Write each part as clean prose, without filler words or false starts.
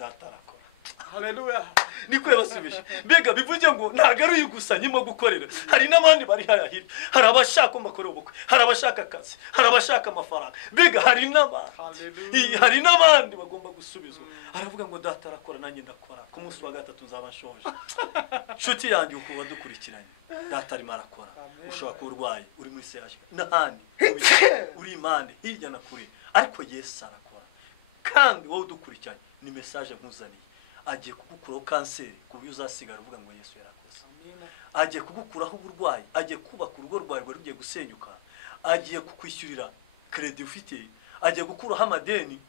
data arakora. Haleluya. Niko yabasubije. Mbega bivuze ngo ntagaruye gusa nyimo gukorera. Hari n'abandi bari harahira. Hari abashaka amakoro ubukwe, hari abashaka akazi, hari abashaka amafaranga. Mbega hari n'abandi. Hari n'abandi bagomba gusubizwa. Aravuga ngo data arakora nanjye ndakora. Ku munsi wa gatatu nzabashonje. Nshuti yanjye uko wadukurikiranye. Data arimo arakora. Ushobora kurwaye uri muri CH. N'ahandi uri impande hirya na kure. Ariko Yesu arakora. Kandi wowe udukurikiranye ni message nkuzaniye. Agiye kugukuraho kanseri kuburyo uzasigara uvuga ngo Yesu yarakoze. Agiye kugukuraho uburwayi, agiye kubaka urugo rwawe rugiye gusenyuka, agiye kukwishyurira credit ufite, agiye gukuraho amadeni,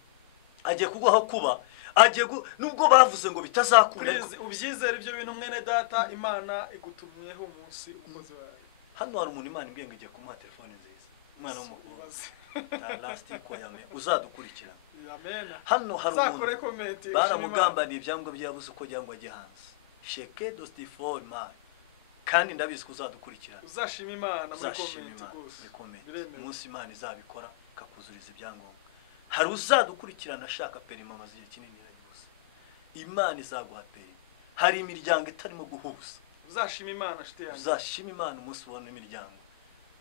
agiye kuguha kuba, agiye nubwo bavuze ngo bitazakunda. Ubyizera ibyo bintu mwene data, Imana igutumyeho umunsi ukoze wawe. Hano hari umuntu Imana imbwiye ngo igiye kumuha telefone nziza. Umwana w'umukobwa. Talastic yame uzadukurikira. Amen. Hano hari umuntu baramugambaniye ibyangombwa byabuze uko cyangwa ajye hanze. Sheke dosti for man. Kandi ndabizi kuzadukurikirana. Uzashima Imana muri comment gose. Umunsi Imana izabikora kakuzuriza ibyangombwa. Hari uzadukurikirana ashaka perima amaziye kinini yose. Imana izaguha perima. Hari imiryango itarimo guhuza. Uzashima Imana shite yanjye. Uzashima Imana umunsi ubona imiryango.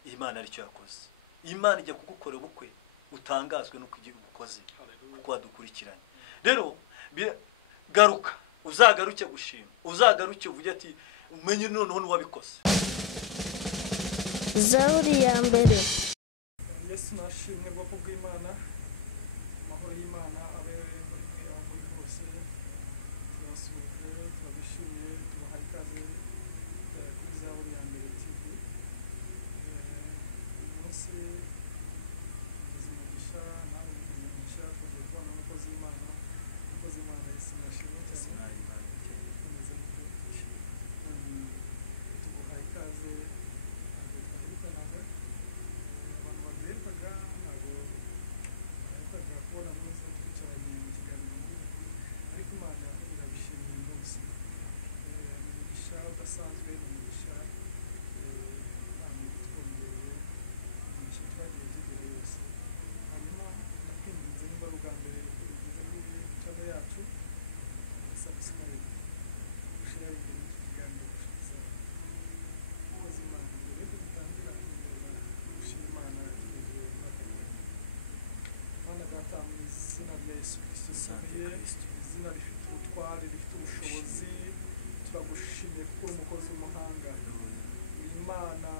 Imana aricyo yakoze. Imana ijya kugukora ubukwe utangazwe nuko igiye ubukoze kuko wadukurikiranye. Rero garuka uzagaruke gushima, uzagaruke uvuge ati umenye noneho n'uwabikoze. Zaburi ya mbere. Yesu nashimwe bwo kubw'Imana, amahoro y'Imana abe muri hose. Turasubiye turabishimiye tubahaye ikaze kuri Zaburi ya mbere TV. Umunsi uzimugisha nawe uzimugisha kugira ngo umukozi w'Imana Yesu nashimwe cyane. Tubahaye ikaze abantu bagerekaga ntabwo barekaga kubona neza twicaranye mu kiganiro ariko Imana irabishimiye rwose. Umugisha udasanzwe ni umugisha Imana itwongereye, umugisha twagiye tugira yose. Hanyuma nakwinginze nimba ari ubwa mbere ugeze kuri channel yacu, subscribe, share iki kiganiro gushyikiza umukozi w'Imana. Mbere yo gutangira gushima Imana tugiye Mana data mu izina rya Yesu Kristo, izina rifite ubutware, rifite ubushobozi. Turagushimiye kuko uri umukozi w'umuhanga. Imana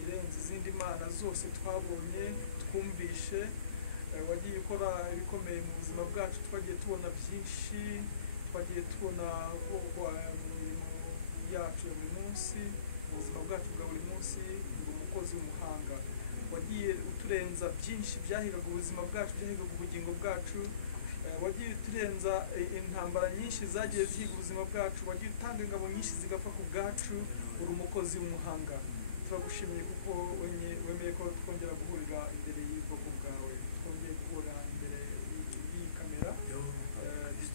irenze izindi mana zose twabonye twumvishe. Wagiye ukora ibikomeye mu buzima bwacu, twagiye tubona byinshi, twagiye tubona imirimo yacu ya buri munsi, mu buzima bwacu bwa buri munsi. Uri umukozi w'umuhanga, wagiye uturenza byinshi byahigaga ubuzima bwacu, byahigaga ubugingo bwacu. Wagiye uturenza intambara nyinshi zagiye zihiga ubuzima bwacu, wagiye utanga ingabo nyinshi zigapfa ku bwacu. Uri umukozi w'umuhanga. Turagushimiye kuko wemeye ko twongera guhurira imbere y'ubwoko bwawe, twongeye guhura imbere y'iyi kamera,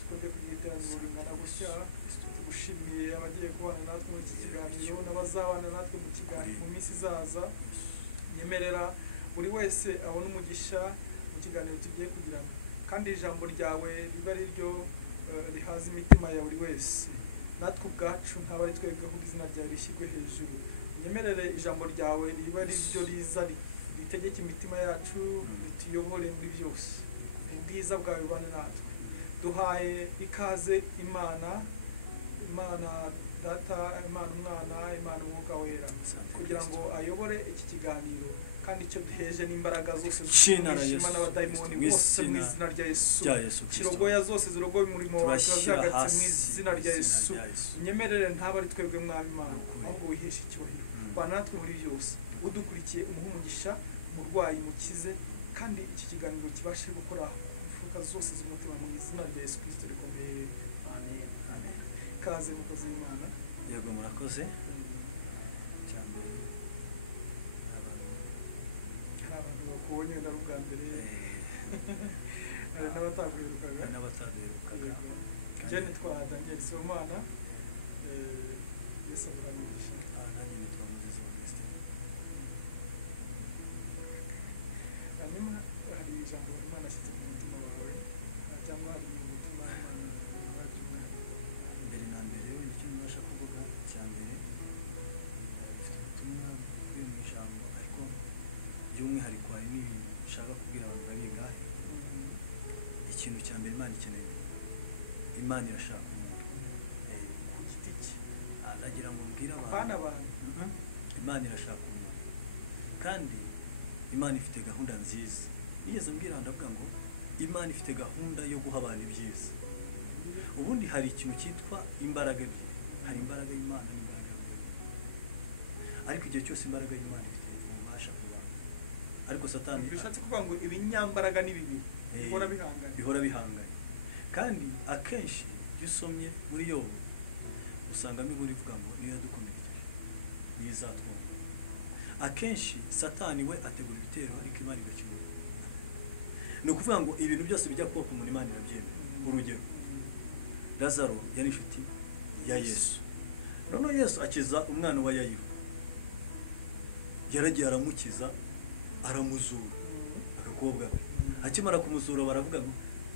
twongeye kugira iteraniro ringana gutya. Tugushimiye abagiye kubana natwe muri iki kiganiro n'abazabana natwe mu kiganiro mu minsi izaza. Nyemerera buri wese abone umugisha mu kiganiro tugiye kugirana, kandi ijambo ryawe riba ari ryo rihaza imitima ya buri wese. Natwe ubwacu ntaba ari twebwe ahubwo izina ryawe rishyirwe hejuru. Nyemerere ijambo ryawe riba ari ryo riza ritegeka imitima yacu, rituyobore muri byose. Ubwiza bwawe bubane natwe. Duhaye ikaze Imana Data, Imana Umwana, Imana Umwuka Wera, kugira ngo ayobore iki kiganiro, kandi icyo duheje n'imbaraga zose z'Imana n'abadayimoni bose mu izina rya Yesu. Kirogoya zose zirogoye umurimo wawe turazihagatse mu izina rya Yesu. Nyemerere ntaba ari twebwe mwami Imana, ahubwo wiheshe icyubahiro. Bana natwe muri byose. Udukurikiye umuhe umugisha, umurwayi mukize, kandi iki kiganiro kibashe gukora imfuruka zose z'umutima mu izina rya Yesu Kristo rikomeye. Amen. Amen. Kaze mukozi w'Imana. Yego murakoze. Cyambere abantu bakubonye na ubwa mbere. Hari n'abataguherukaga. Jene twa Daniel Sibomana. Yesu amugisha. Nanjye nitwa Mugezi wa Kristo. Hanyuma hari ijambo Imana ashyize mu mutima wawe, cyangwa hari umutima Imana ikintu cya mbere Imana ikeneye, Imana irashaka umuntu ku giti cye. Nagira ngo mbwire abantu, Imana irashaka umuntu, kandi Imana ifite gahunda nziza. Nigeze mbwira ndavuga ngo Imana ifite gahunda yo guha abantu ibyiza. Ubundi hari ikintu cyitwa imbaraga ebyiri, hari imbaraga y'Imana n'imbaraga y'abantu. Ariko igihe cyose imbaraga y'Imana ifite ububasha ku bantu, ariko Satani bishatse kuvuga ngo ibinyambaraga n'ibibiri bihora bihanganye. Kandi akenshi iyo usomye muri Yobu usangamo inkuru ivuga ngo niyo yadukomerekeje niyo izatwumva. Akenshi Satani we ategura ibitero ariko Imana igakemura. Ni ukuvuga ngo ibintu byose bijya kuba ku muntu Imana irabyemera. Urugero, Lazaro yari inshuti ya Yesu. Noneho Yesu akiza umwana wa Yayiro, yaragiye aramukiza, aramuzura agakobwa ke. Akimara kumuzura baravuga ngo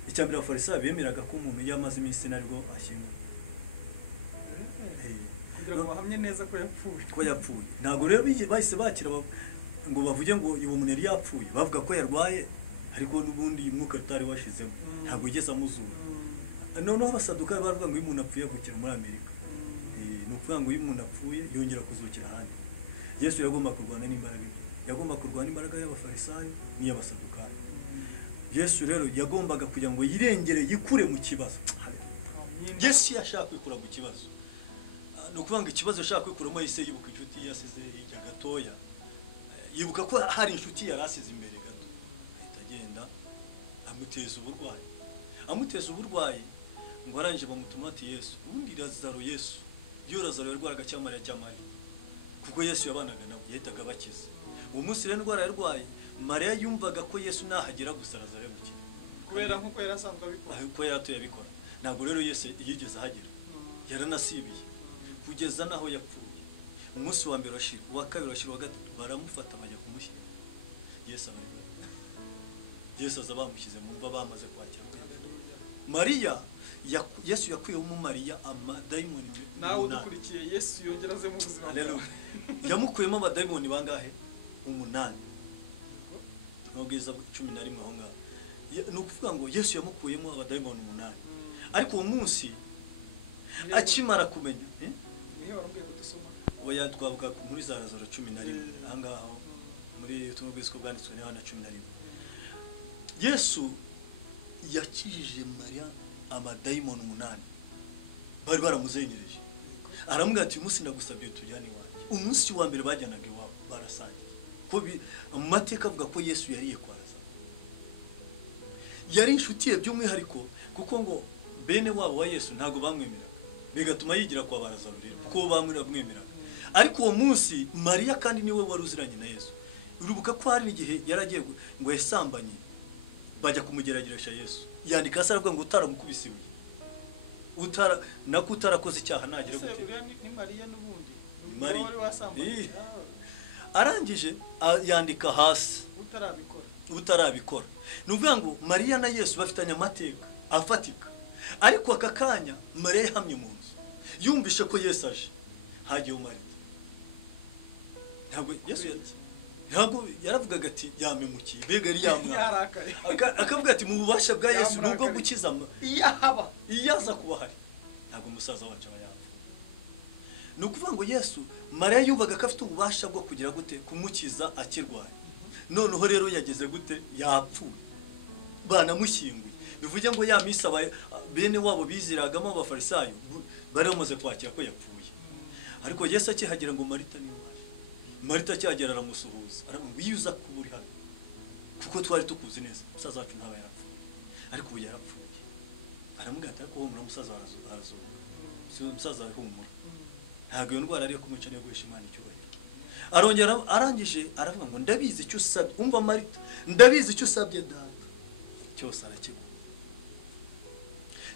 icyambere Abafarisayo bemeraga ko umuntu yamaze iminsi narwo ashyingura, kugira ngo bahamye neza ko yapfuye. Ntabwo rero bahise bakira ngo bavuge ngo uwo muntu yari yapfuye, bavuga ko yarwaye, ariko n'ubundi umwuka utari washizemo, ntabwo yigeze amuzura. Noneho Abasadukayo baravuga ngo iyo umuntu apfuye akukira muri Amerika. Ni ukuvuga ngo iyo umuntu apfuye yongera kuzukira ahandi. Yesu yagomba kurwana n'imbaraga, yagomba kurwana imbaraga y'Abafarisayo n'iy'Abasadukayo. Yesu rero yagombaga kugira ngo yirengere yikure mu kibazo. Yesu yashaka kwikura mu kibazo. Ni ukuvuga ngo ikibazo yashaka kwikuramo yise yibuka inshuti yasize hirya gatoya, yibuka ko hari inshuti yari asize imbere gato, ahita agenda amuteza uburwayi ngo arangije bamutuma ati Yesu, ubundi Lazaro Yesu, iyo Lazaro yarwaraga cyamara kuko Yesu yabanaga nabo yahitaga bakiza. Uwo munsi rero indwara yarwaye, Mariya yumvaga ko Yesu nahagera gusa Lazaro yamukira, kubera nkuko yari asanzwe abikora, ko yaratuye abikora. Ntabwo rero Yesu yigeze ahagera, yaranasibiye kugeza naho yapfuye. Umunsi wa mbere washira, uwa kabiri washira, wa gatatu baramufata bajya kumushyira. Yesu aza bamushyize mu mva bamaze kwakira. Mariya Yesu yakuyemo Mariya amadayimoni. Nawe udukurikiye Yesu yongeraze mu buzima bwawe. Yamukuyemo abadayimoni bangahe? 8. Nogeza 11 aho ngaho. Ni ukuvuga ngo Yesu yamukuyemo abadayimoni 8. Ariko uwo munsi akimara kumenya nihe warambwiye gudusoma oya twavuga muri za Lazaro 11 aha ngaho muri ubutumwa bw'Yesu bwanditswe na Yohana 11. Yesu yakijije Mariya amadayimoni 8 bari baramuzenyereje. Aramubwira ati umunsi ndagusabye tujyane iwanjye. Umunsi wa mbere bajyanaga iwabo barasangiye. Ko amateka avuga ko Yesu yariye kwa Lazaro, yari inshuti ye by'umwihariko, kuko ngo bene wabo wa Yesu ntago bamwemeraga, bigatuma yigira kwa Lazaro rero kuko bamwemeraga. Ariko uwo munsi Mariya kandi niwe wari uziranye na Yesu. Urubuka ko hari igihe yaragiye ngo yasambanye, bajya kumugerageresha Yesu, yandika asa aravuga ngo utaramukubisiwe utarakoze icyaha nagire gute. Ni Mariya n'ubundi wari wasambanye. Arangije yandika hasi utarabikora. Nuvuga ngo Mariya na Yesu bafitanye amateka afatika. Ariko aka kanya Mariya yahamye mu nzu, yumvishe ko Yesu aje, hagiye Marita. Ntabwo yaravugaga ati yamemukiye, bega ari yamwa. Akavuga ati mu bubasha bwa Yesu nubwo gukiza iyaza kuba hari, ntabwo umusaza wacu aba yapfa. Ni ukuvuga ngo Yesu, Mariya yumvaga ko afite ububasha bwo kugira gute kumukiza akirwaye. Noneho rero yageze gute, yapfuye, banamushyinguye. Bivuge ngo ya misa bene wabo biziragamo Abafarisayo bari bamaze kwakira ko yapfuye. Ariko Yesu akihagera ngo Marita ni waje. Marita cyagera aramusuhuza, aramubwira iyo uza kuburi hano kuko twari tukuzi neza, umusaza wacu ntaba yarapfuye, ariko ubu yarapfuye. Aramubwira ati ariko humura umusaza arazuka, si umusaza ari humura, ntabwo iyo ndwara ari yo kumuca niyo guhisha Imana icyubahiro. Arongera arangije aravuga ngo ndabizi icyo usabye, umva Marita, ndabizi icyo usabye data cyose arakiguha.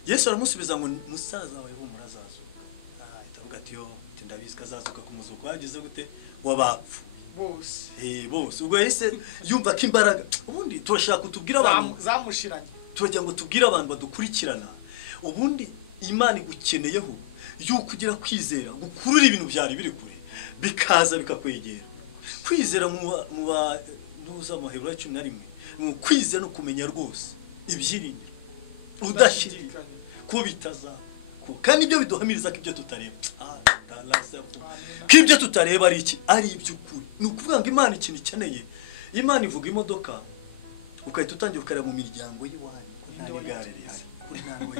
Yesu aramusubiza ngo musaza wawe humura azazuka. Itavuga ati yo ndabizi kazazuka kumuzuka yagize gute wabapfu bose. Ubwo yese yumva ko imbaraga, ubundi turashaka kutubwira abantu zamushiranye, turajya ngo tubwire abantu badukurikirana, ubundi Imana igukeneyeho yuko ugira kwizera gukurura ibintu byari biri kure bikaza bikakwegera. Kwizera mu Baheburayo 11 mu kwizera no kumenya rwose ibyiringiro. udashidikanya ko bitazaba kandi ibyo biduhamiriza ko ibyo tutareba ko ibyo tutareba ari iki ari iby'ukuri. Ni ukuvuga ngo Imana ikintu ikeneye, Imana ivuga imodoka ukahita utangira ukareba mu miryango y'iwanyu ko nta gare rihari kuri ntawe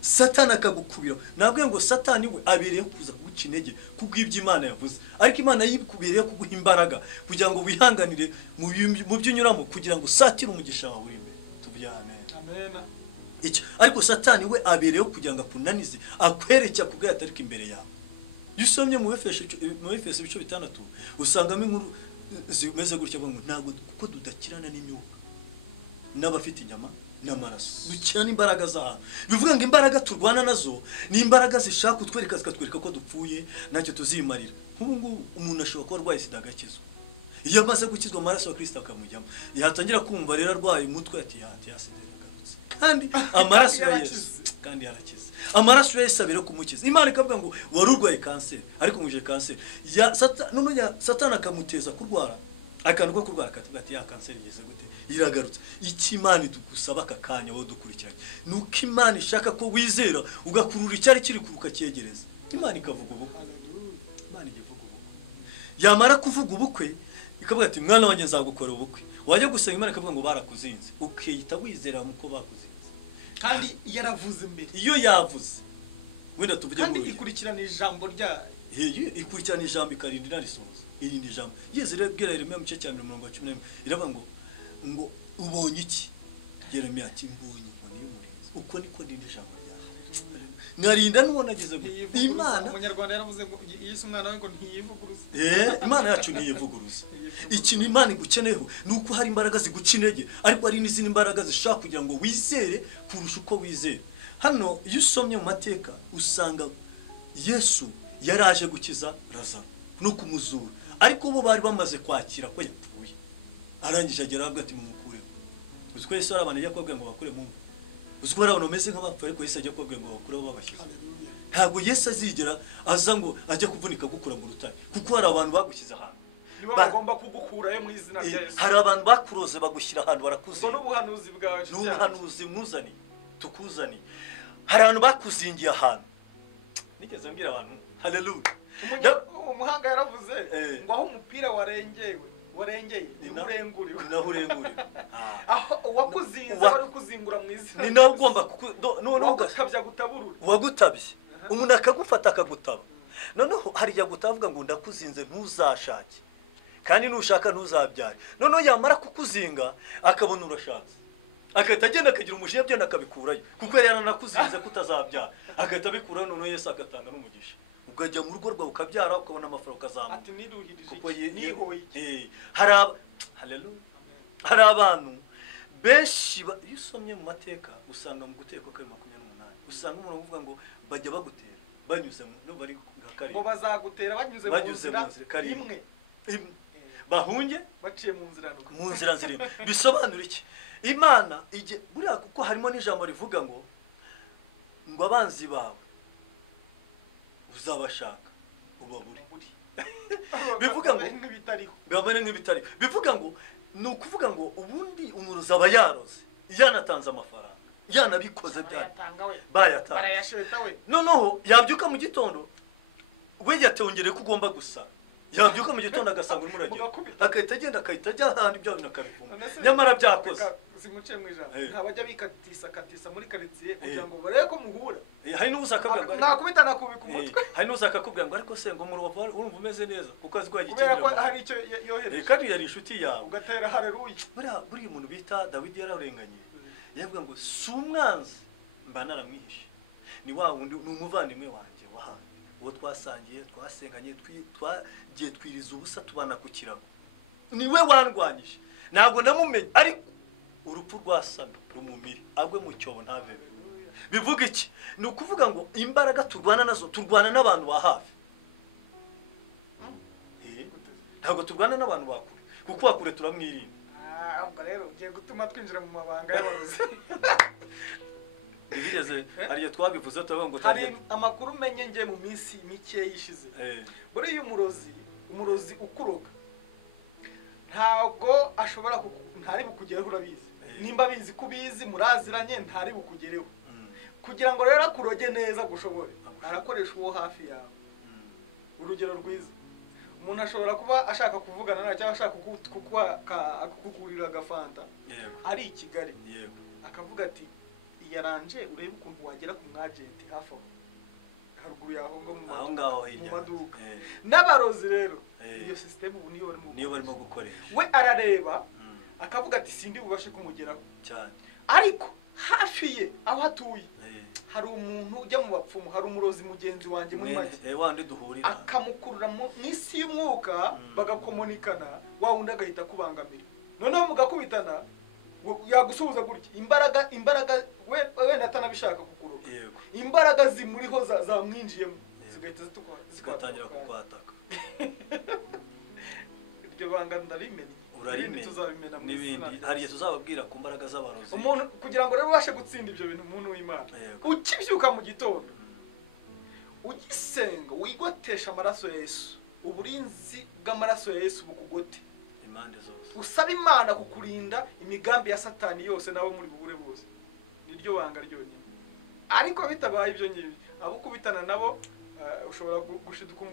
Satani akagukubira. Nabwiye ngo Satani we abereye kuza kuguca intege kubw'ibyo Imana yavuze, ariko Imana yikubereye kuguha imbaraga kugira ngo wihanganire mu byo unyuramo kugira ngo usatire umugisha wawe uri imbere. Tubyane amen. Icyo ariko Satani we abereyeho kugira ngo akunanize akwerekea kubwira atariko imbere yawe. Yusomye mu Efeso ibice 6 usangamo inkuru zimeze gutya ngo ntabwo kuko dudakirana n'imyuka n'abafite inyama n'amaraso, dukirana imbaraga zahantu. Bivuga ngo imbaraga turwana nazo ni imbaraga zishaka kutwereka zikatwereka ko dupfuye ntacyo tuzimarira. Nk'ubu ngubu umuntu ashobora kuba arwaye sida agakizwa, iyo amaze gukizwa amaraso ya Kristo akamujyamo yatangira kumva rero arwaye umutwe ati yasidera agarutse, kandi amaraso ya Yesu kandi yarakize. Amaraso ya Yesu abere kumukiza. Imana ikavuga ngo wari urwaye kanseri ariko nguje kanseri ya Satani akamuteza kurwara akantu ko kurwara akatuga ati ya kanseri igeze gute iragarutse. Iki Imana idugusaba akakanya wowe dukurikiranye nuko Imana ishaka ko wizera ugakurura icyari kiri kuruka cyegereza. Imana ikavuga ubukwe, Imana igivuga ubukwe, yamara kuvuga ubukwe ikavuga ati mwana wanjye nzagukora ubukwe. Wajya gusenga Imana ikavuga ngo barakuzinze ukiyita wizera muko bakuzinze kandi yaravuze imbere. Iyo yavuze wenda tuvuge kandi ikurikirana ijambo rya ikurikirana ijambo ikarindira risoza irindi jambo. Yeze rebwira Yeremiya mu cya 11 iravuga ngo ubonye iki? Yeremiya ati mbonye inkoni y'umurinzi. Uko niko ndindi ijambo rya narinda nubona ageze Imana. Umunyarwanda yaravuze ngo Yesu umwana we ngo ntiyivuguruza. Imana yacu ntiyivuguruza. Ikintu Imana igukeneyeho nuko hari imbaraga ziguca intege, ariko hari n'izindi imbaraga zishaka kugira ngo wizere kurusha uko wizera. Hano iyo usomye mu mateka usanga Yesu yaraje gukiza Lazaro no kumuzura, ariko bo bari bamaze kwakira ko yapfuye. Arangije agera avuga ati mumukureho. Uziko Yesu arabana ajya kubwira ngo bakure mu mva. Uziko arabana umeze nk'abapfu, ariko Yesu ajya kubwira ngo bakureho babashyize. Ntabwo Yesu azigera aza ngo ajya kuvunika gukura mu rutare, kuko hari abantu bagushyize ahantu nibo bagomba kugukurayo mu izina rya Yesu. Hari abantu bakuroze bagushyira ahantu barakuzinga. Ngo n'ubuhanuzi bwawe n'ubuhanuzi mwuzani tukuzani. Hari abantu bakuzingiye ahantu. Nigeze mbwira abantu haleluya. Umuhanga yaravuze ngo aho umupira warengeye urenguriwe. Naho urenguriwe. Aho wakuzinze bari kuzingura mu izina. Ni nawe ugomba no gukabya gutaburura. Wagutabye. Umuntu akagufata akagutaba. Noneho hari ya gutavuga ngo ndakuzinze ntuzashake. Kandi nushaka ntuzabyare. Noneho yamara kukuzinga akabona urashatse. Akahita agenda akagira umujinya byenda akabikurayo. Kuko yari yaranakuzinze kutazabyara. Akahita abikurayo noneho Yesu agatanga n'umugisha. Ukajya mu rugo rwawe ukabyara ukabona amafaranga ukazamuka. Ati niruhirije nihoye. Haleluya. Hari abantu benshi iyo usomye mu mateka usanga mu guteka kwa 28 usanga umuntu uvuga ngo bajya bagutera banyuze no bari ngakari. Ngo bazagutera banyuze mu nzira imwe. Bahunge baciye mu nzira nzira. Bisobanura iki? Imana ije buriya kuko harimo n'ijambo rivuga ngo abanzi bawe uzabashaka ubaburi. Bivuga ngo nk'ibitariho. Bivuga ngo ni ukuvuga ngo ubundi umuntu uzaba yaroze yanatanze amafaranga yanabikoze bayatanga barayasheta we. Noneho yabyuka mu gitondo we yatongere ko ugomba gusa. Yabyuka mu gitondo agasanga umurage akahita agenda akahita ajya ahandi byawe nakabivuma. Nyamara byakoze zimuciye mu ijambo ntabajya bikatisa muri karitsiye kugira ngo barebe ko muhura. Hari n'ubusa akabwira ngo nakubita nakubika umutwe. Hari n'ubusa akakubwira ngo ariko se ngo mu rubavu urumva umeze neza kuko azi ko yagikinira. Kubera ko hari icyo yohereje. Kandi yari inshuti yawe. Ugatera haleluya. Buriya umuntu bita Dawidi yararenganye. Yavuga ngo si umwanzi mba naramwihishe. Ni wa wundi ni umuvandimwe wanjye wahandi. Uwo twasangiye twasenganye twagiye twiriza ubusa tubana ku kirago. Ni we wandwanyije. Ntabwo ndamumenye ariko urupfu rwasana rumumiri agwe mu cyobo ntavebe. Bivuga iki? Ni ukuvuga ngo imbaraga turwana nazo turwana n'abantu ba hafi. Ntabwo turwana n'abantu bakure kuko bakure turamwirinda. Ahubwo rero ugiye gutuma twinjira mu mabanga y'abarozi. Bigeze ariyo twabivuze tuvuga ngo hari amakuru menye ngiye mu minsi mike yishize. Buri umurozi ukuroga ntabwo ashobora ntari bukugeraho urabizi. Nimba bizi kubizi muraziranye ntari bukugereho. kugira ngo rero akuroge neza gushobore arakoresha uwo hafi yawe. Urugero rwiza, umuntu ashobora kuba ashaka kuvugana nawe cyangwa ashaka kukurira agafanta ari i Kigali, akavuga ati yaranje urebe ukuntu wagera ku mwagenti hafi aho haruguru yaho ngo mu maduka. N'abarozi rero iyo system ubu niyo barimo gukoresha. We arareba akavuga ati sindi bubashe kumugeraho cyane, ariko hafi ye aho atuye hari umuntu ujya mu bapfumu, hari umurozi mugenzi wanjye muri make wandi duhurira, akamukurura mu isi y'umwuka bagakomunikana, wa wundi agahita kubangamira, noneho mugakubitana yagusubiza gutya. Imbaraga wenda atanabishaka kukuroga, imbaraga zimuriho zamwinjiyemo zigahita zikatangira kukwataka. Iryo banga ndarimenye, urarimenye n'ibindi hariye tuzababwira ku mbaraga z'abarozi. Umuntu kugira ngo rero ubashe gutsinda ibyo bintu, umuntu w'Imana ukibyuka mu gitondo ugisenga wigotesha amaraso ya Yesu, uburinzi bw'amaraso ya Yesu bukugote impande zose, usaba Imana kukurinda imigambi ya Satani yose nawe muri bubure bose. Niryo banga ryonyine. Ariko bitabaye ibyo ngibyo abo kubitana nabo ushobora gushiduka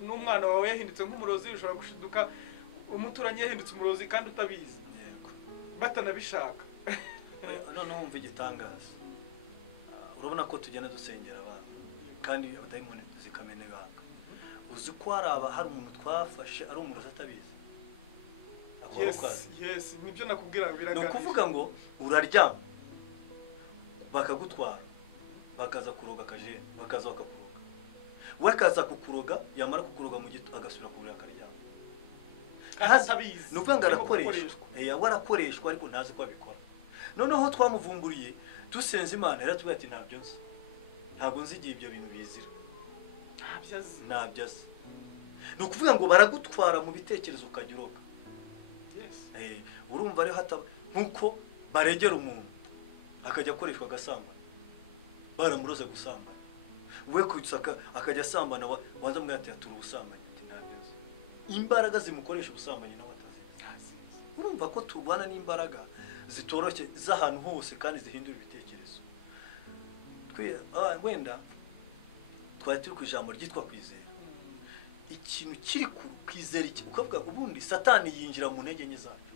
n'umwana wawe yahindutse nk'umurozi, ushobora gushiduka umuturanyi yahindutse umurozi kandi utabizi, batanabishaka. Noneho wumva igitangaza, urabona ko tugenda dusengera abantu kandi abadayimoni zikamena ibanga. Uzi ko hari umuntu twafashe ari umurozi atabizi. Yes, nibyo nakubwira biraganira. No kuvuga ngo uraryama bakagutwara bakaza kuroga kaje, bakaza bakakuroga, we kaza kukuroga, yamara kukuroga mu gito agasubira kuburira akaryama. Atabizi. Nuvuga ngo arakoreshwa. Warakoreshwa ariko ntazi ko abikora. Noneho twamuvumburiye dusenze Imana yaratubwiye ati ntabyo nzi. Ntabwo nzi igihe ibyo bintu bizira. Ntabyo azi. No kuvuga ngo baragutwara mu bitekerezo ukajya uroga. Urumva rero hata nkuko baregera umuntu akajya akoreshwa agasambana, baramuroze gusambana, we kutsaka akajya asambana, wanza mwati aturu ubusambanyi. Ati ntabyo azi. Imbaraga zimukoresha ubusambanyi nawe atazi. Urumva ko tubana n'imbaraga zitoroshye z'ahantu hose kandi zihindura ibitekerezo. Wenda twari turi ku ijambo ryitwa kwizera. Ikintu kiri kwizera iki ukavuga ubundi Satani yinjira mu ntege nke zacu.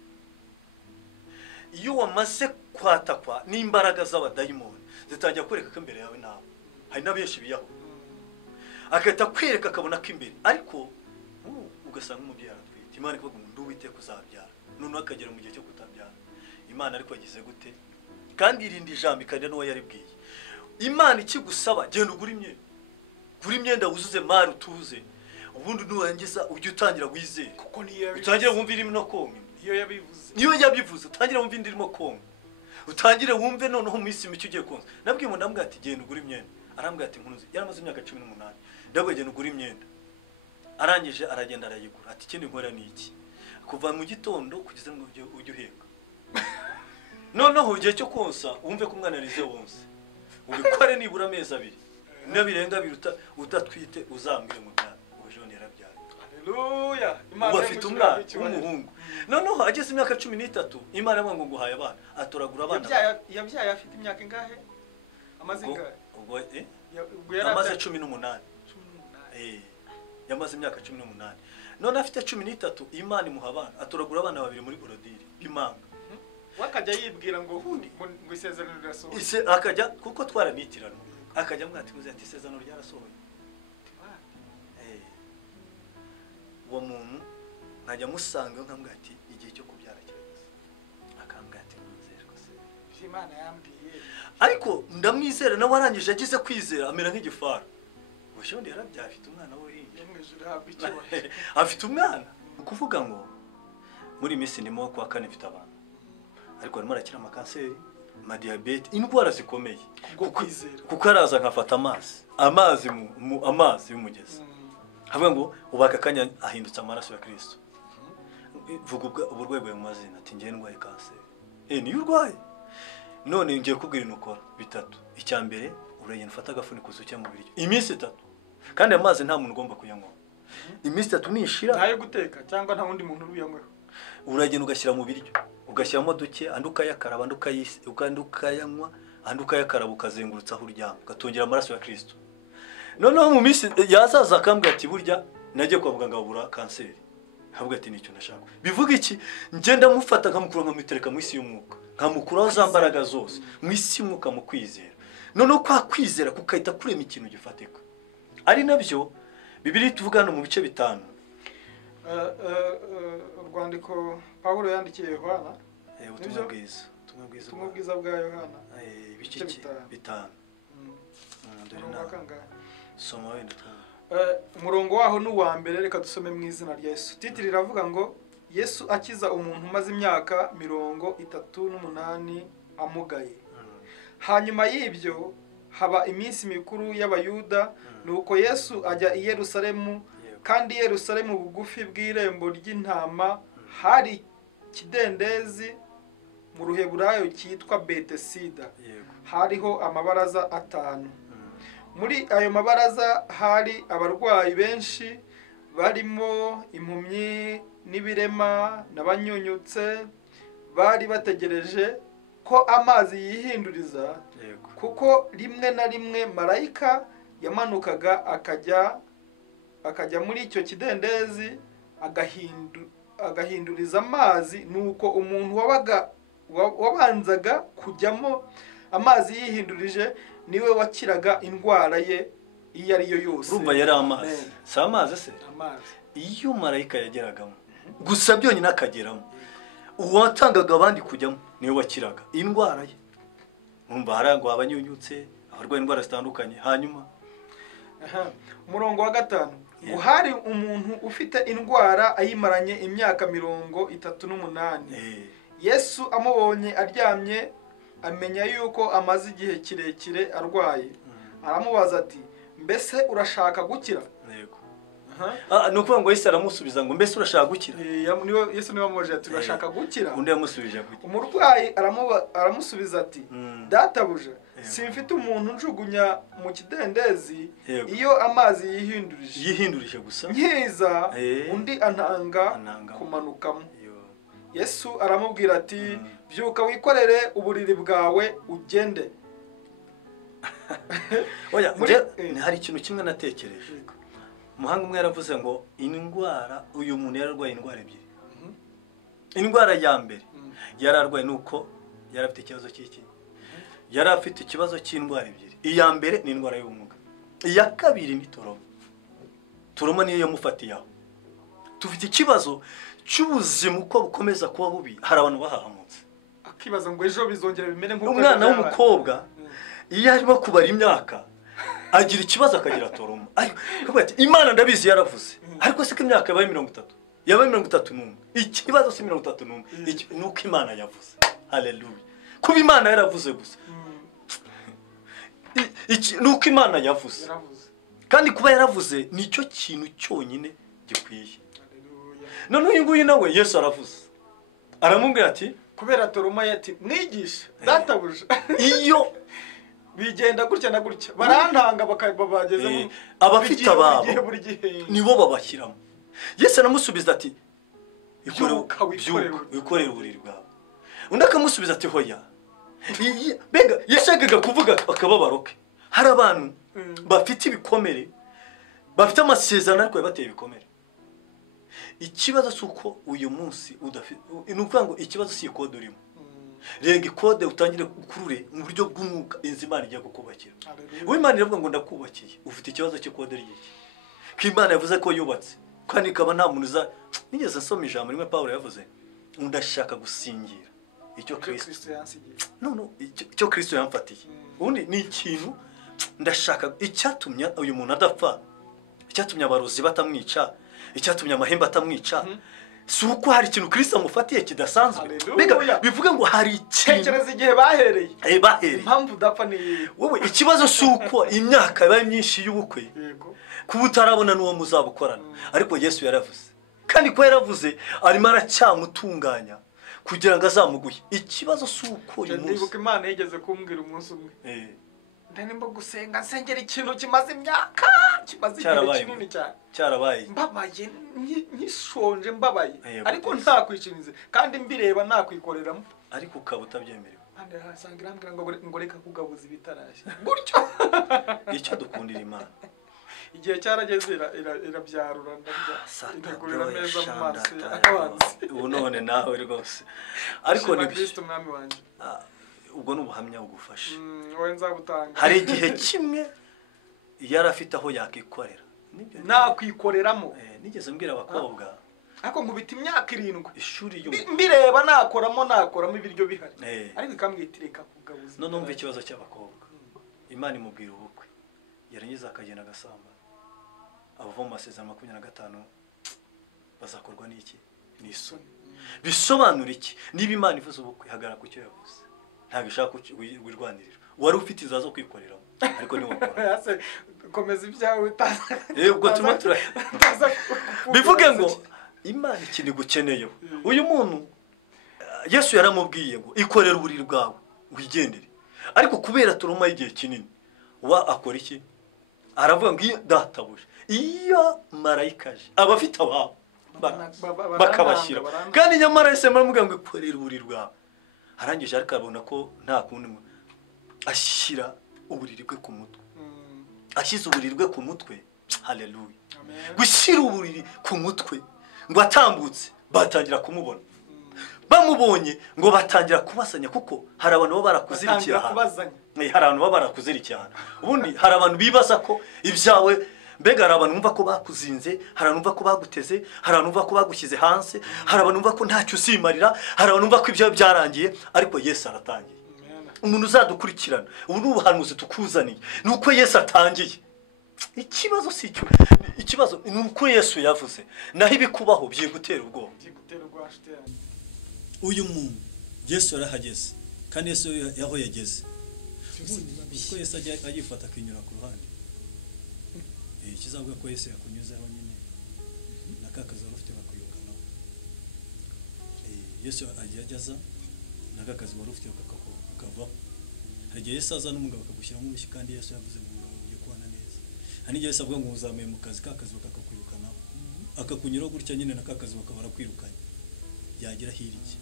Iyo wamaze kwatakwa n'imbaraga z'abadayimoni zitangira kwereka ko imbere yawe nawe hari nabenshi biyaho, akahita kwereka akabona ko imbere, ariko ugasanga umubyeyi aratwite, Imana ikavuga ngo nduwite kuzabyara, noneho akagera mu gihe cyo kutabyara. Imana ariko yagize gute? Kandi irindi jambo ikajya n'uwo yaribwiye. Imana ikigusaba genda ugura imyenda, gura imyenda wuzuze mari utuze, ubundi nurangiza ujye utangira wizere, kuko niyo utangira wumva irimo no konka. Iyo yabivuze utangira wumva indirimo konka, utangire wumve noneho mu isi micyo ugiye konsa. Nabwiye umuntu ndambwira ati genda ugura imyenda, arambwira ati nkunuzi yaramaze imyaka 18, ndabwo genda ugura imyenda. Arangije aragenda arayigura, ati ikindi nkora ni iki, kuva mu gitondo kugeza ngo ujye uheka. Noneho igihe cyo konsa wumve ko umwana arize wonse, ubikore nibura amezi 2 nabirenga biruta udatwite uzambwire mu byana ubujone yarabyara. Haleluya. Imana afite umwana w'umuhungu, noneho ageze imyaka 13 Imana yamwango ngo haye abana, atoragura abana. Yabyaye afite imyaka ingahe? Amaze ingahe? Ubwo yamaze 18. Yamaze imyaka 18. None afite 13 Imana imuha abana, atoragura abana 2 muri Borodiri b'imanga. Wakajya yibwira ngo ngo isezerano rirasohoye. Akajya kuko twaranitirano, akajya mwati muze ati isezerano ryarasohoye. Uwo muntu nkajya musanga nkambwira ati igihe cyo kubyara kirageze, akambwira ati nizere ko se Imana yambwiye, ariko ndamwizera nawe arangije agize kwizera amera nk'igifara. Ubushondi yarabyaye afite umwana we hinje mwejuru habwa icyo afite umwana. Kuvuga ngo muri misi ndimo kwa 4 mfite abana, ariko arimo arakira amakanseri, diabete, indwara zikomeye kuko araza nkafata amazi y'umugezi. Havuga ngo ubaka kanya ahindutse amaraso ya Kristo. Vuga uburwayi mu mazina ati ngiye ndwaye kanseri. Ni urwaye. None ngiye kubwira inokora bitatu. Icyambere uragenda ufata agafuniko usuke mu biryo iminsi 3. Kandi amazi nta muntu ugomba kuyanywa. Iminsi 3 nishira ntayo guteka cyangwa nta wundi muntu uruyanyweho. Uragenda ugashyira mu biryo, ugashyiramo duke, anduka yakaraba, anduka ukayanywa, andi ukayakaraba ukazengurutsa aho uryama ugatongera amaraso ya Kristo. Noneho mu minsi yazaza akambwira ati burya nagiye kwa muganga babura kanseri. Havuga ati nicyo nashaka. Bivuga iki? Ngenda mufata nkamukura nkamitereka mu isi y'umwuka. Nkamukuraho za mbaraga zose mu isi y'umwuka mu kwizera. Noneho kwa kwizera kukahita kurema ikintu gifatika. Ari nabyo Bibiliya tuvuga hano mu bice 5. Urwandiko Pawulo yandikiye Yohana. Ubutumwa bwiza bwa Yohana. Ibice 5. Soma wenda umurongo waho n'uwa mbere, reka dusome mu izina rya Yesu. Titiri iravuga ngo Yesu akiza umuntu umaze imyaka 38 amugaye. Hanyuma y'ibyo haba iminsi mikuru y'Abayuda, nuko Yesu ajya i Yerusalemu, kandi Yerusalemu bugufi bw'irembo ry'intama hari kidendezi mu Ruheburayo cyitwa Betesida. Hariho amabaraza 5. Muri ayo mabaraza hari abarwayi benshi, barimo impumyi n'ibirema n'abanyunyutse, bari bategereje ko amazi yihinduriza, kuko rimwe na rimwe marayika yamanukaga akajya muri icyo kidendezi agahinduriza amazi, nuko umuntu wabanzaga kujyamo amazi yihindurije niwe wakiraga indwara ye iyo ari yo yose. Urumva yari amazi, si amazi se? Amazi. Iyo marayika yageragamo gusa byonyine akageramo, uwatangaga abandi kujyamo niwe wakiraga indwara ye. Urumva harangwa abanyunyutse, abarwaye indwara zitandukanye. Hanyuma umurongo wa 5 ngo hari umuntu ufite indwara ayimaranye imyaka 38. Yesu amubonye aryamye, amenya yuko amaze igihe kirekire arwaye, aramubaza ati mbese urashaka gukira? Yego. Nukuvuga ngo Yesu aramusubiza ngo mbese urashaka gukira? Yesu niwe amubajije ati urashaka gukira? Undi yamusubije gute? Umurwayi aramusubiza ati databuja, simfite umuntu njugunya mu kidendezi iyo amazi yihindurije gusa, nkiza undi antanga kumanukamo. Yesu aramubwira ati byuka wikorere uburiri bwawe ugende. Oya, hari ikintu kimwe natekereje. Umuhanga umwe yaravuze ngo indwara, uyu muntu yararwaye indwara ebyiri. Indwara ya mbere yararwaye nuko yarafite ikibazo cy'iki, yari afite ikibazo cy'indwara ebyiri. Iya mbere ni indwara y'ubumuga, iya kabiri ni toroma. Toroma niyo yamufatiye aho. Tufite ikibazo cy'ubuzima uko bukomeza kuba bubi. Hari abantu bahahamutse akibaza ngo ejo bizongera bimere nk'uko umwana w'umukobwa iyo arimo kubara imyaka agira ikibazo akagira toroma. Ariko ati Imana ndabizi yaravuze, ariko se ko imyaka yabaye 30, yabaye 31, ikibazo si 31, nuko Imana yavuze. Haleluya. Kuba Imana yaravuze gusa, nuko Imana yavuze, kandi kuba yaravuze nicyo kintu cyonyine gikwiye. None uyu nguyu nawe Yesu aravuze, aramubwira ati kubera toroma yati mwigisha databuja iyo bigenda gutya na gutya barantanga bakabagezemo abafite ababo nibo babashyiramo. Yesu aramusubiza ati wikorere uburiri bwawe. Undi akamusubiza ati hoya. Bega yashakaga kuvuga akababaro ke. Hari abantu bafite ibikomere, bafite amasezerano ariko bateye ibikomere. Ikibazo suko uyu munsi udafite, nukuvuga ngo ikibazo si ikode urimo. Renga ikode utangire ukurure mu buryo bw'umwuka Imana igiye kukubakira. Imana iravuga ngo ndakubakiye, ufite ikibazo cy'ikode ry'iki. Ko Imana yavuze ko yubatse, kandi ikaba nta muntu uza. Nigeze nsoma ijambo rimwe Pawulo yavuze, ndashaka gusingira icyo Kristo yansigiye. No, icyo Kristo yamfatiye. Ubundi ni ikintu ndashaka, icyatumye uyu muntu adapfa, icyatumye abarozi batamwica, icyatumye amahembe atamwica, suko hari ikintu Kristo amufatiye kidasanzwe. Bega bivuga ngo hari ikintu tekereza igihe bahereye. Bahereye. Impamvu udapfa ni wowe, ikibazo suko imyaka yabaye myinshi y'ubukwe. Yego. Kuba utarabona n'uwo muzabukorana. Ariko Yesu yaravuze. Kandi ko yaravuze arimo aracyamutunganya kugira ngo azamuguye. Ikibazo suko uyu munsi. Ndibuka Imana yigeze kumbwira umunsi umwe. Ndani gusenga nsengera ikintu kimaze imyaka, kimaze igihe kinini cyane. Cyarabaye. Mbabaye nkishonje mbabaye. Ariko nta kwicinize kandi mbireba nta kwikoreramo. Ariko ukaba utabyemerewe. hande hasanga irambwira ngo reka kugabuza ibitarashya gutyo icyo dukundira Imana igihe cyarageze irabyarura ndagurira neza mu maso y'abanzi ubu none nawe rwose ariko ni Kristo mwami wanje ubwo n'ubuhamya bugufasha wowe nzabutanga hari igihe kimwe yari afite aho yakikorera nakwikoreramo nigeze mbwira abakobwa ako nkubita imyaka 7 ishuri mbireba nakoramo ibiryo bihari ariko ikamwitireka kugabuza none umva ikibazo cy'abakobwa Imana imubwira ubukwe yarangiza akagenda agasamba abava mu masezerano 25 bazakorwa n'iki n'isoni bisobanura iki niba Imana ivuze ubukwe hagara ku cyo yavuze ntabwo ishaka wirwanirira wari ufite izazo kwikoreramo ariko ni wakora komeza ibyawe utaza ubwo tuma bivuge ngo Imana ikindi gukeneyeho uyu muntu Yesu yaramubwiye ngo ikorera uburiri bwawe wigendere ariko kubera turuma igihe kinini wa akora iki aravuga ngo databuje iyo marayikaje abafite ababo bakabashyira kandi nyamara Yesu yaramubwiye ngo ikorera uburiri bwawe arangije ariko abona ko nta kundi ashyira uburiri bwe ku mutwe ashyize uburiri bwe ku mutwe haleluya gushyira uburiri ku mutwe ngo atambutse batangira kumubona bamubonye ngo batangira kubasanya kuko hari abantu baba barakuzirikira hari abantu baba barakuzirikira ubundi hari abantu bibaza ko ibyawe mbega hari abantu bumva ko bakuzinze hari abantu bumva ko baguteze hari abantu bumva ko bagushyize hanze hari abantu bumva ko ntacyo uzimarira hari abantu bumva ko ibyawe byarangiye ariko Yesu aratangiye umuntu uzadukurikirana ubu n'ubuhanuzi tukuzaniye nuko Yesu atangiye ikibazo si cyo ikibazo ni uko Yesu yavuze naho ibikubaho byigutera ubwoba uyu muntu Yesu yarahageze kandi Yesu yaho yageze uko Yesu agifata akinyura ku ruhande kizavuga ko Yesu yakunyuzeho nyine nakakaza rufite bakuyukana Yesu agiye ageza nakakaza rufite kakavaho hagiye Yesu aza n'umugabo akagushyira mu bushyi kandi Yesu yavuze ngo ugiye kubana neza hani Yesu avuga ngo uzamuye mu kazi kakazi bakakuyukana akakunyura gutya nyine nakakazi bakabara kwirukanye yagira hiriki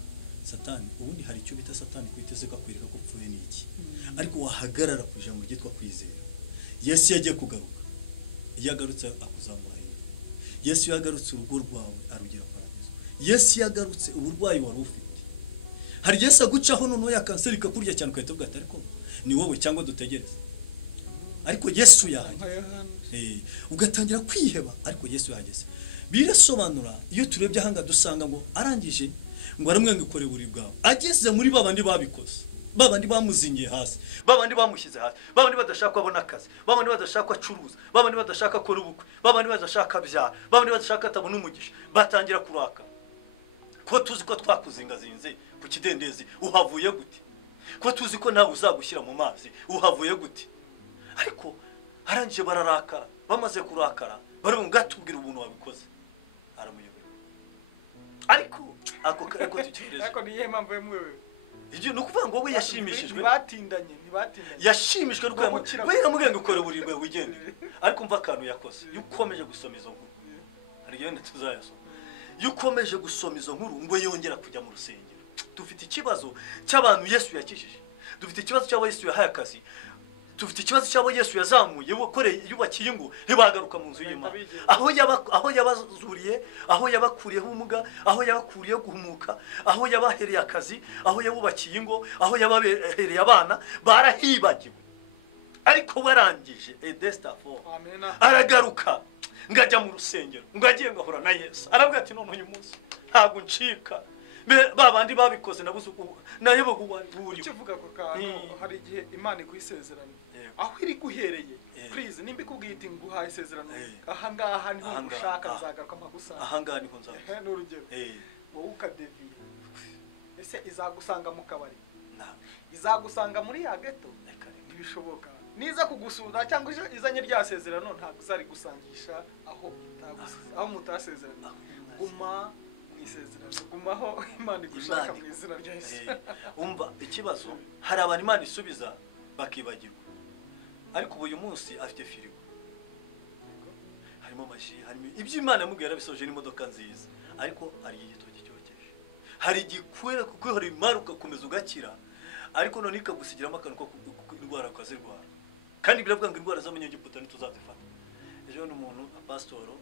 Satani ubundi hari icyo bita Satani kwiteze kakwereka ko pfuye n'iki ariko wahagarara ku ijambo ryitwa kwizera Yesu yagiye kugaruka yagarutse akuzamura Yesu yagarutse urugo rwawe arugira paradizo Yesu yagarutse uburwayi wari ufite hari Yesu agucaho none ya kanseri kakurya cyane ukahita uvuga ati ariko ni wowe cyangwa dutegereze ariko Yesu yahaje ugatangira kwiheba ariko Yesu yageze birasobanura iyo turebye ahanga dusanga ngo arangije ngo aramwenga ikore buri bwawe ageze muri babandi babikoze babandi bamuzingiye hasi babandi bamushyize hasi babandi badashaka kubona akazi babandi badashaka acuruza babandi badashaka akora ubukwe babandi badashaka byara babandi badashaka atabona umugisha batangira kuraka ko tuzi ko twakuzingazinze ku kidendezi uhavuye gute ko tuzi ko ntawe uzagushyira mu mazi uhavuye gute ariko arangije bararakara bamaze kurakara bari mu gatubwira ubuntu wabikoze aramuyobera ariko ako tukireje ariko niye mpamvu yemwewe Ije nukuvuga ngo we yashimishijwe batindanye yashimishwe nuko we yamugenga ukore buri rwe wigendere ariko mva akantu yakoze yukomeje gusoma izo nkuru ari yende tuzayasoma yukomeje gusoma izo nkuru ngo yongera kujya mu rusengero dufite ikibazo cy'abantu Yesu yakijije dufite ikibazo cy'abo Yesu yahaye akazi dufite ikibazo cy'abo Yesu yazamuye koreye yubakiye ngo ntibagaruka mu nzu y'Imana aho yabazuriye aho yabakuriyeho umuga aho yabakuriye guhumuka aho yabahereye akazi aho yabubakiye ngo aho yabahereye abana barahibagiwe ariko barangije edestafo aragaruka ngajya mu rusengero ngagiye ngahora na Yesu aravuga ati none uyu munsi ntabwo ncika babandi babikoze nabuze nayo buri kivuga ko hari igihe Imana ikwisezerano aho iri guhereye please nimba ikubwiye iti nguhaye isezerano aha ngaha niho ushaka nzagaruka mpagusanga aha ngaha niho nzagaruka n'urugero wowe ukadevi ese izagusanga mu kabari izagusanga muri ya ghetto ntibishoboka niza kugusura cyangwa izanye rya sezerano ntabwo zari gusangisha aho mutasezerana guma isezerano gumaho Imana igushaka mu izina rya Yesu umva ikibazo hari abantu Imana isubiza bakibagirwa ariko uyu munsi afite firigo harimo amaji harimo ibyo Imana yamubwira bisoje n'imodoka nziza ariko hari igitoki cyokeje hari igikwere kuko hari Imana ugakomeza ugakira ariko none ikagusigiramo akantu ko indwara ukazirwara kandi biravuga ngo indwara z'abanyegiputa ntituzazifata. Ejo n'umuntu apasitoro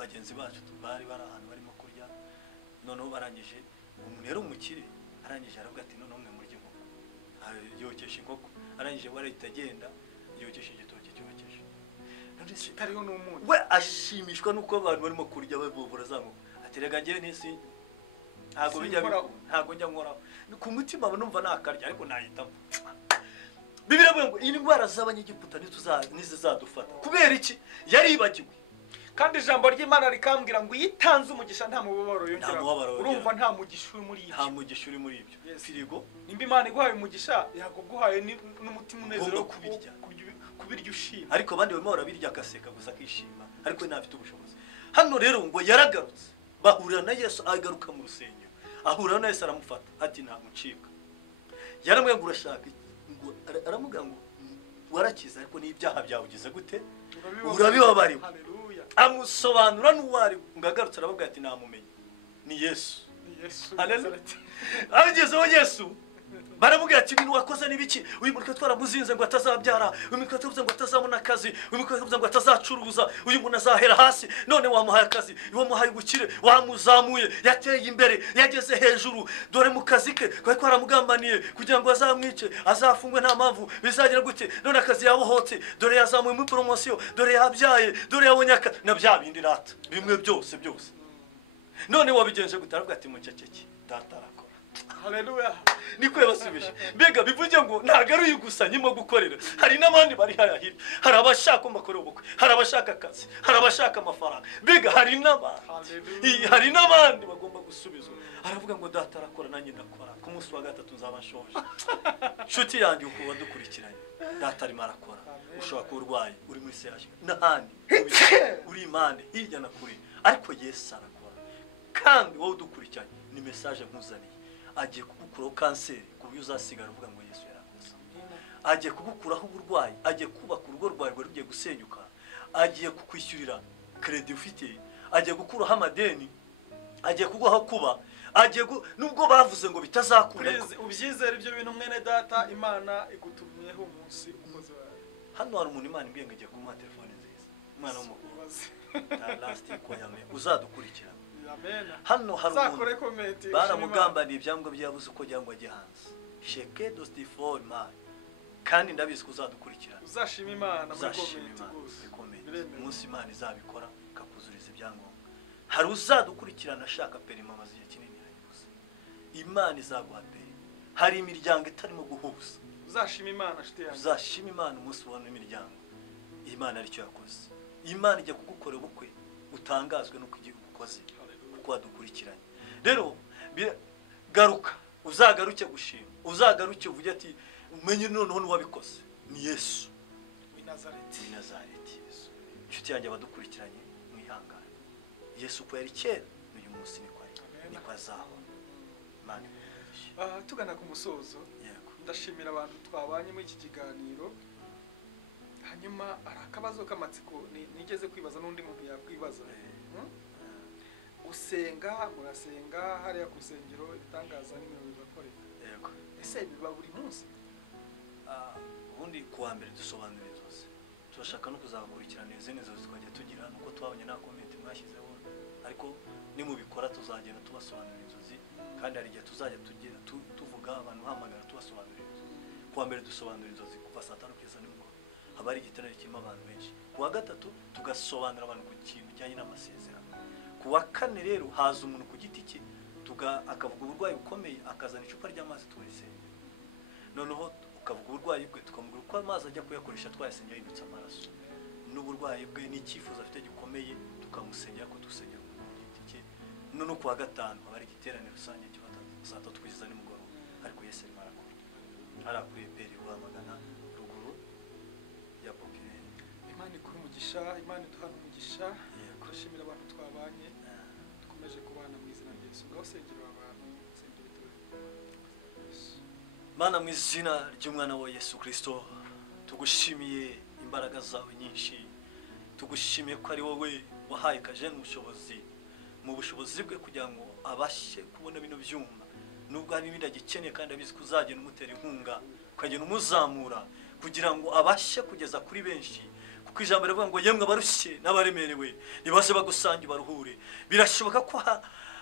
bagenzi bacu bari ahantu barimo kurya, noneho barangije umuntu yari umukire, arangije aravuga ati none umwe murya inkoko, yokesha inkoko, arangije warahita agenda yokesha igitoki cyokeje. Tariho n'umuntu we ashimishwa nuko abantu barimo kurya babuvura za nkoko, ati rega njyewe n'isi ntabwo bijya ntabwo njya nkoraho ku mutima numva nakarya ariko nahitamo. Bibiliya ivuga ngo indwara z'abanyegiputa ntizizadufata. Kubera iki? Yaribagiwe. kandi ijambo ry'Imana rikambwira ngo yitanze umugisha nta mubabaro yongera. Urumva nta mugisha uri muri ibyo. Nta mugisha uri muri ibyo. Firigo nimba Imana iguhaye umugisha yakuguhaye n'umutima unezero kubirya ushima. Ariko abandi barimo barabirya agaseka gusa akishima, ariko ntafite ubushobozi. Hano rero ngo yaragarutse, bahurira na Yesu, agaruka mu rusengero, ahura na Yesu aramufata ati nta mucibwa. Yaramubwiye ngo urashaka ngo aramubwira ngo warakiza ariko n'ibyaha byawe ugize gute? Urabibabariwe. Amusobanura n'uwari ngo agarutse aravuga ati namumenye ni Yesu. Haleluya. Abigezeho Yesu baramubwira ati ibintu wakoze n'ibiki? Uyu muntu twaramuzinze ngo atazabyara, uyu muntu twaramuzinze ngo atazabona akazi, uyu muntu twaramuzinze ngo atazacuruza, uyu muntu azahera hasi, none wamuhaye akazi, wamuhaye ubukire, wamuzamuye, yateye imbere, yageze hejuru, dore mu kazi ke kwari kwaramugambaniye kugira ngo azamwice, azafungwe nta mpamvu, bizagira gute? None akazi yabohotse, dore yazamuye muri promotion, dore yabyaye, dore yabonye na bya bindi rata bimwe byose. None wabigenje gute? Aravuga ati muceceke, data arakora. Haleluya. Niko yabasubije. Mbega bivuze ngo ntago ari uyu gusa nyimo gukorera, hari n'abandi bari hahira, hari abashaka amakuru y'ubukwe, hari abashaka akazi, hari abashaka amafaranga, mbega hari n'abandi bagomba gusubizwa. Aravuga ngo data arakora nanjye ndakora, ku munsi wa gatatu nzaba nshoje. Nshuti yanjye uko wadukurikiranye, data arimo arakora. Ushobora kuba urwaye uri muri CH n'ahandi uri impande hirya na kure, ariko Yesu arakora. Kandi wowe udukurikiranye ni message nkuzaniye, agiye kugukuraho kanseri ku buryo uzasigara uvuga ngo Yesu yarakoze. Agiye kugukuraho uburwayi, agiye kubaka urugo rwawe rugiye gusenyuka, agiye kukwishyurira credit ufite, agiye gukuraho amadeni, agiye kuguha kuba, agiye nubwo bavuze ngo bitazakura. Ubyizera ibyo bintu mwene data, Imana igutumyeho umunsi ukoze wawe. Hano hari umuntu Imana imbwiye ngo igiye kumuha telefone nziza, umwana w'umukuru ko yame uzadukurikira. Hano hari umuntu baramugambaniye ibyangombwa byabuze uko cyangwa ajye hanze. Sheke dosti forma kandi ndabizi kuzadukurikira. Uzashima Imana muri comment. Umunsi Imana izabikora kakuzuriza ibyangombwa. Hari uzadukurikirana ashaka perima amazi ya kinini hanyuze. Imana izaguha peri. Hari imiryango itarimo guhuza. Uzashima Imana shite yanjye. Uzashima Imana umunsi ubona imiryango. Imana aricyo yakoze. Imana ijya kugukora ubukwe utangazwe no kugira ubukozi kuko wadukurikiranye. Rero garuka, uzagaruke gushima, uzagaruke uvuge ati umenye noneho n'uwabikoze ni Yesu w'i Nazareti. Yesu. Inshuti yanjye abadukurikiranye mwihangane. Yesu ko yari kera uyu munsi niko azaho. Imana tugana ku musozo, ndashimira abantu twabanye muri iki kiganiro. Hanyuma arakabazo k'amatsiko nigeze kwibaza n'undi muntu yakwibaza. Usenga murasenga hariya ku rusengero ibitangaza n'ibintu bibakorera. Yego. Ese biba buri munsi? Ubundi kuwa mbere dusobanura inzozi. Turashaka no kuzakurikirana izindi nzozi twajya tugira nuko twabonye na comment mwashyizeho, ariko nimubikora tuzagenda tubasobanurira inzozi, kandi hari igihe tuzajya tugira tuvuga abantu hamagara tubasobanurira inzozi. Kuwa mbere dusobanura inzozi kuva saa 5 kugeza nimugoroba. Haba ari igiterane kirimo abantu benshi. Kuwa gatatu tugasobanura abantu ku kintu kijyanye n'amasezerano. Kuwa kane rero haza umuntu ku giti cye akavuga uburwayi bukomeye, akazana icupa ry'amazi turisenge. Noneho ukavuga uburwayi bwe tukamubwira uko amazi ajya kuyakoresha twayasengera yibutsa amaraso. N'uburwayi bwe n'icyifuzo afite gikomeye tukamusengera ko dusengera ku giti cye. None kuwa gatanu haba ari igiterane rusange cy'abata saa 3 kugeza nimugoroba, ariko Yesu arimo arakora. Arakuriye peri uhamagana ruguru ya Bokere. Imana ikuru umugisha, Imana iduhana umugisha. Turashimira abantu twabanye, dukomeje kubana mu izina rya Yesu. Ngawusengera abantu sengera Mana mu izina ry'umwana wa Yesu Kristo, tugushimiye imbaraga zawe nyinshi, tugushimiye ko ari wowe wahaye Kajene ubushobozi mu bushobozi bwe kugira ngo abashe kubona bino byuma nubwo hari ibindi agikeneye kandi abizi kuzagenda umutera inkunga ukagenda umuzamura kugira ngo abashe kugeza kuri benshi, kuko ijambo rivuga ngo yemwe abarushye n'abaremerewe nibaze bagusange baruhure. Birashoboka ko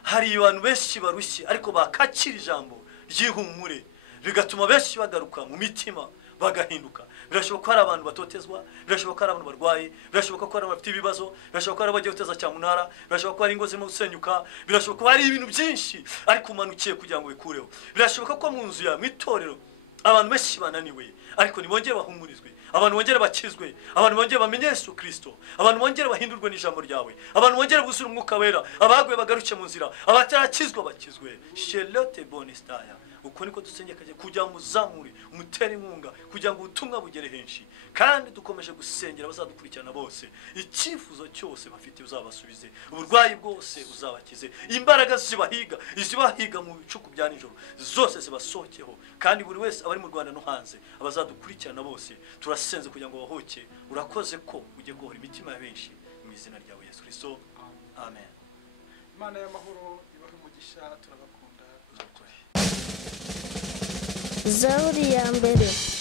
hari abantu benshi barushye ariko bakakira ijambo ry'ihumure bigatuma benshi bagaruka mu mitima bagahinduka. Birashoboka ko hari abantu batotezwa, birashoboka ko hari abantu barwaye, birashoboka ko hari abantu bafite ibibazo, birashoboka ko hari abagiye guteza cyamunara, birashoboka ko hari ingo zirimo gusenyuka, birashoboka ko hari ibintu byinshi ariko umanukiye kugira ngo bikureho. Birashoboka ko mu nzu ya mu itorero abantu benshi bananiwe ariko nibongere bahumurizwe, abantu bongere bakizwe, abantu bongere bamenye Yesu Kristo, abantu bongere bahindurwe n'ijambo ryawe, abantu bongere buzure umwuka wera, abaguye bagaruke mu nzira, abatarakizwa bakizwe. Shelote bonestaya. Uko niko dusengeka kugira ngo muzamure umutere inkunga kugira ngo ubutumwa bugere henshi, kandi dukomeje gusengera abazadukurikirana bose. Icyifuzo cyose bafite uzabasubize, uburwayi bwose uzabakize, imbaraga zibahiga mu bicuku bya nijoro zose zibasohokeho, kandi buri wese abari mu Rwanda no hanze abazadukurikirana bose turasenze kugira ngo bahoke. Urakoze ko ugiye guhora imitima ya benshi mu izina ryawe Yesu Kristo, amen. Imana y'amahoro ibahe umugisha, turabakunda. Zaburi ya mbere.